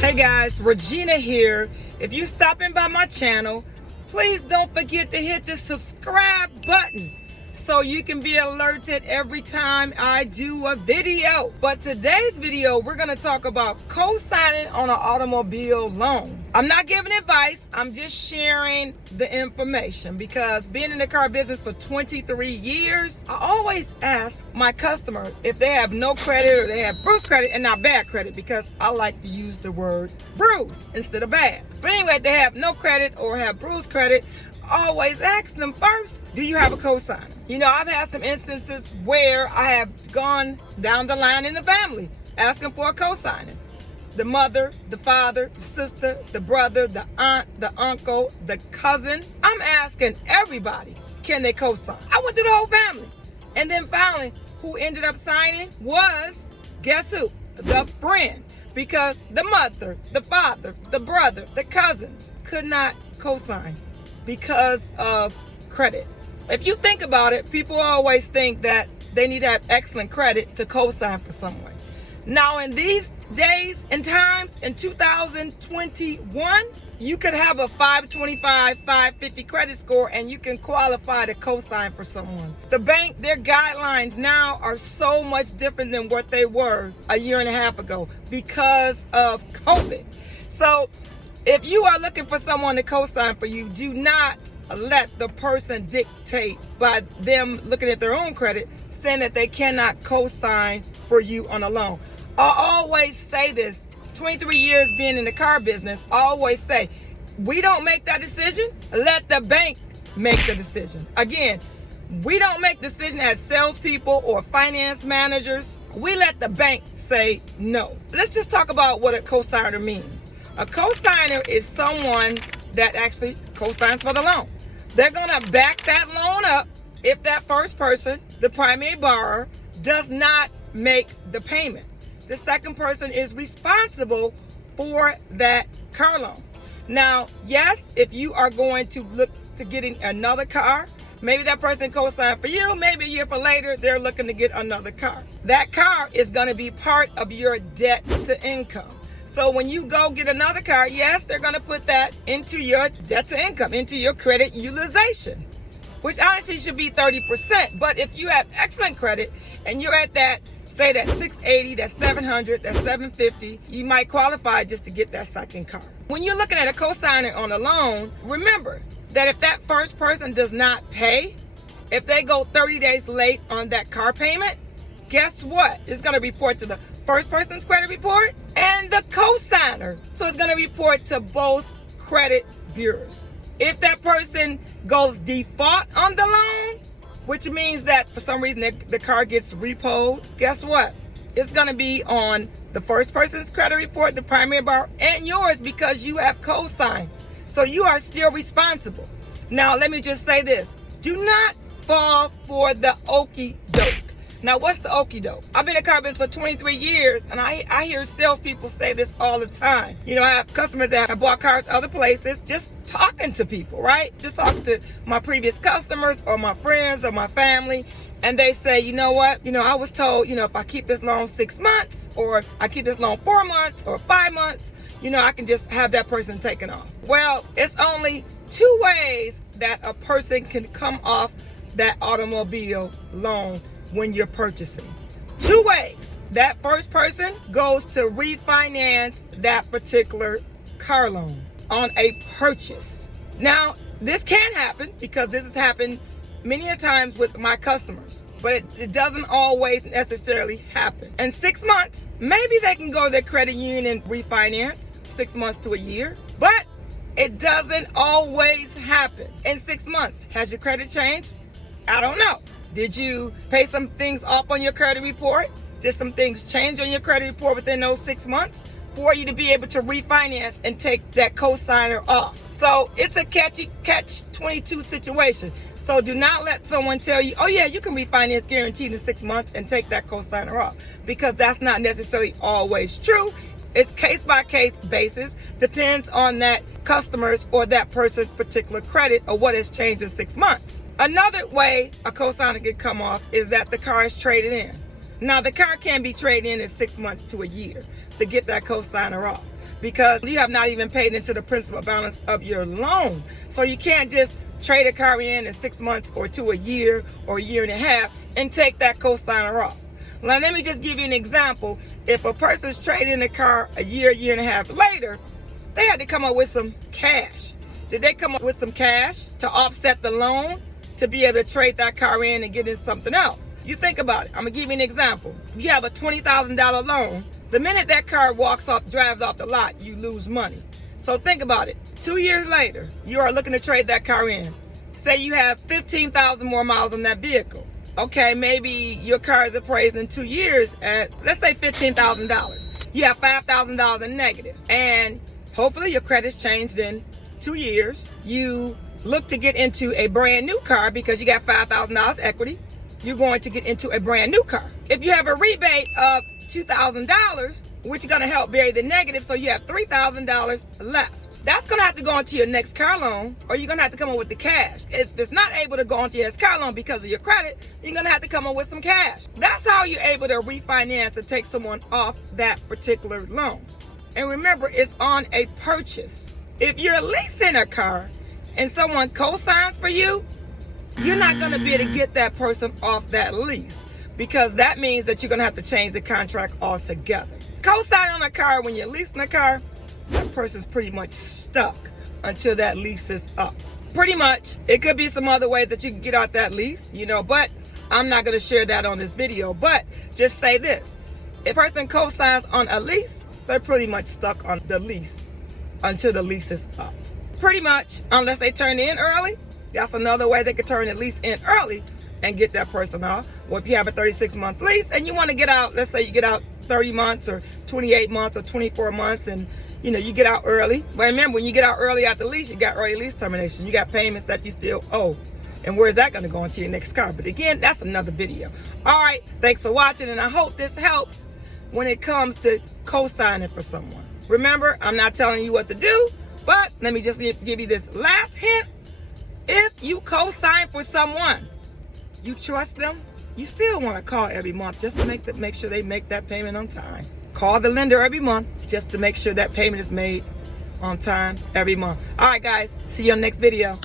Hey guys, Regina here. If you're stopping by my channel, please don't forget to hit the subscribe button so you can be alerted every time I do a video. But today's video, we're gonna talk about co-signing on an automobile loan. I'm not giving advice, I'm just sharing the information because being in the car business for 23 years, I always ask my customer if they have no credit or they have bruised credit and not bad credit, because I like to use the word bruised instead of bad. But anyway, if they have no credit or have bruised credit, always ask them first, do you have a cosigner? You know, I've had some instances where I have gone down the line in the family asking for a cosigner. The mother, the father, the sister, the brother, the aunt, the uncle, the cousin. I'm asking everybody, can they cosign? I went through the whole family. And then finally, who ended up signing was, guess who? The friend. Because the mother, the father, the brother, the cousins could not cosign because of credit. If you think about it, people always think that they need to have excellent credit to co-sign for someone. Now in these days and times, in 2021, you could have a 525, 550 credit score and you can qualify to co-sign for someone. The bank, their guidelines now are so much different than what they were a year and a half ago because of COVID. So if you are looking for someone to co-sign for you, do not let the person dictate by them looking at their own credit, saying that they cannot co-sign for you on a loan. I always say this, 23 years being in the car business, I always say, we don't make that decision, let the bank make the decision. Again, we don't make decisions as salespeople or finance managers. We let the bank say no. Let's just talk about what a cosigner means. A cosigner is someone that actually cosigns for the loan. They're gonna back that loan up if that first person, the primary borrower, does not make the payment. The second person is responsible for that car loan. Now, yes, if you are going to look to getting another car, maybe that person co-signed for you, maybe a year for later, they're looking to get another car. That car is gonna be part of your debt to income. So when you go get another car, yes, they're gonna put that into your debt to income, into your credit utilization, which honestly should be 30%. But if you have excellent credit and you're at that, say that 680, that 700, that 750, you might qualify just to get that second car. When you're looking at a cosigner on a loan, remember that if that first person does not pay, if they go 30 days late on that car payment, guess what? It's gonna report to the first person's credit report and the cosigner. So it's gonna report to both credit bureaus. If that person goes default on the loan, which means that for some reason the car gets repoed, guess what? It's gonna be on the first person's credit report, the primary borrower, and yours because you have co-signed. So you are still responsible. Now let me just say this, do not fall for the okie doke. Now what's the okie doke? I've been in car business for 23 years and I hear salespeople say this all the time. You know, I have customers that have bought cars other places, just talking to people, right? Just talking to my previous customers or my friends or my family. And they say, you know what? You know, I was told, you know, if I keep this loan 6 months or I keep this loan 4 months or 5 months, you know, I can just have that person taken off. Well, it's only 2 ways that a person can come off that automobile loan when you're purchasing. 2 ways. That first person goes to refinance that particular car loan on a purchase. Now, this can happen because this has happened many a times with my customers, but it doesn't always necessarily happen. In 6 months, maybe they can go to their credit union and refinance 6 months to a year, but it doesn't always happen in 6 months. Has your credit changed? I don't know. Did you pay some things off on your credit report? Did some things change on your credit report within those 6 months for you to be able to refinance and take that cosigner off? So it's a catch-22 situation. So do not let someone tell you, oh yeah, you can refinance guaranteed in 6 months and take that cosigner off, because that's not necessarily always true. It's case-by-case basis, depends on that customer's or that person's particular credit or what has changed in 6 months. Another way a cosigner can come off is that the car is traded in. Now the car can be traded in 6 months to a year to get that cosigner off. because you have not even paid into the principal balance of your loan. So you can't just trade a car in 6 months or to a year or a year and a half and take that cosigner off. Now, let me just give you an example. If a person's trading a car a year and a half later, they had to come up with some cash. Did they come up with some cash to offset the loan to be able to trade that car in and get in something else? You think about it. I'm going to give you an example. If you have a $20,000 loan, the minute that car drives off the lot, you lose money. So think about it. 2 years later, you are looking to trade that car in. Say you have 15,000 more miles on that vehicle. Okay, maybe your car is appraised in 2 years at, let's say, $15,000. You have $5,000 in negative. And hopefully your credit's changed in 2 years. You look to get into a brand new car because you got $5,000 equity. You're going to get into a brand new car. If you have a rebate of $2,000, which is going to help bury the negative, so you have $3,000 left. That's going to have to go into your next car loan, or you're going to have to come up with the cash. If it's not able to go onto your next car loan because of your credit, you're going to have to come up with some cash. That's how you're able to refinance and take someone off that particular loan. And remember, it's on a purchase. If you're leasing a car and someone co-signs for you, you're not going to be able to get that person off that lease, because that means that you're going to have to change the contract altogether. Co-sign on a car when you're leasing a car, that person's pretty much stuck until that lease is up. Pretty much. It could be some other ways that you can get out that lease, but I'm not going to share that on this video. But just say this. If a person co-signs on a lease, they're pretty much stuck on the lease until the lease is up. Pretty much, unless they turn in early. That's another way they could turn the lease in early and get that person off. Or if you have a 36-month lease and you want to get out, let's say you get out 30 months or 28 months or 24 months and you get out early. But remember, when you get out early out the lease, you got early lease termination. You got payments that you still owe. And where's that going to go into your next car? But again, that's another video. All right, thanks for watching, and I hope this helps when it comes to co-signing for someone. Remember, I'm not telling you what to do, but let me just give you this last hint. If you co-sign for someone, you trust them, you still want to call every month just to make sure they make that payment on time. Call the lender every month just to make sure that payment is made on time every month. All right, guys. See you on the next video.